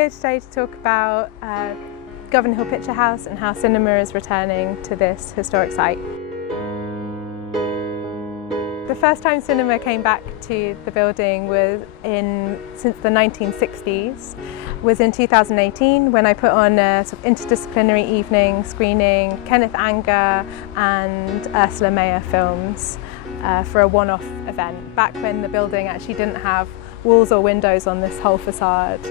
here today to talk about Governor Hill Picture House and how cinema is returning to this historic site. The first time cinema came back to the building was since the 1960s, was in 2018 when I put on a sort of interdisciplinary evening screening Kenneth Anger and Ursula Meyer films for a one-off event, back when the building actually didn't have walls or windows on this whole facade.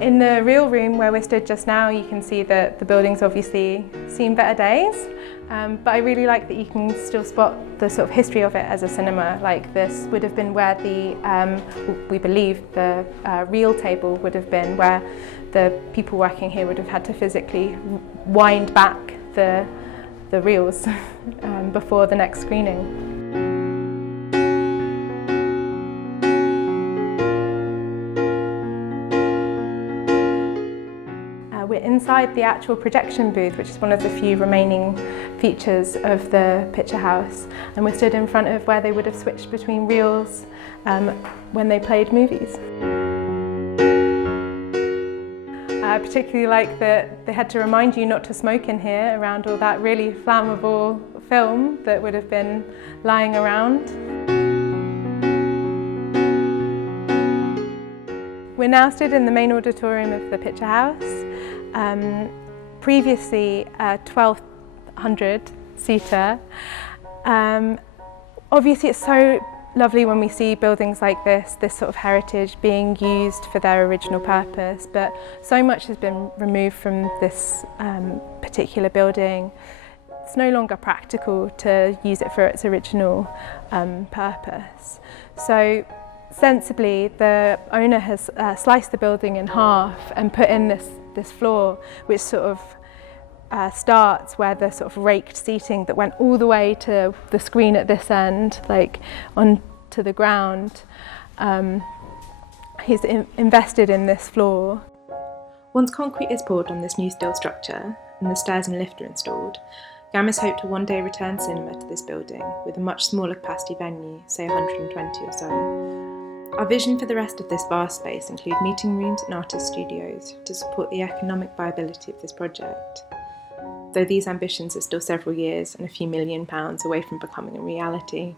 In the real room where we're stood just now, you can see that the building's obviously seen better days, but I really like that you can still spot the sort of history of it as a cinema. Like, this would have been where we believe the reel table would have been, where the people working here would have had to physically wind back the reels before the next screening. We're inside the actual projection booth, which is one of the few remaining features of the Picture House, and we're stood in front of where they would have switched between reels when they played movies. I particularly like that they had to remind you not to smoke in here around all that really flammable film that would have been lying around. We're now stood in the main auditorium of the Picture House. Previously a 1,200-seater. Obviously it's so lovely when we see buildings like this sort of heritage being used for their original purpose, but so much has been removed from this particular building. It's no longer practical to use it for its original purpose. So sensibly, the owner has sliced the building in half and put in this floor, which sort of starts where the sort of raked seating that went all the way to the screen at this end, like onto the ground. He's invested in this floor. Once concrete is poured on this new steel structure and the stairs and lift are installed, Gamma's hope to one day return cinema to this building with a much smaller capacity venue, say 120 or so. Our vision for the rest of this vast space include meeting rooms and artist studios to support the economic viability of this project, though these ambitions are still several years and a few £1 million away from becoming a reality.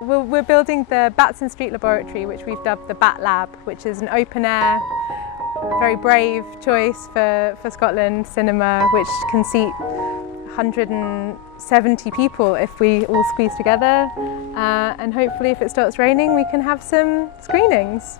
We're building the Batson Street Laboratory, which we've dubbed the Bat Lab, which is an open-air, very brave choice for Scotland cinema, which can seat 170 people if we all squeeze together, and hopefully if it starts raining we can have some screenings.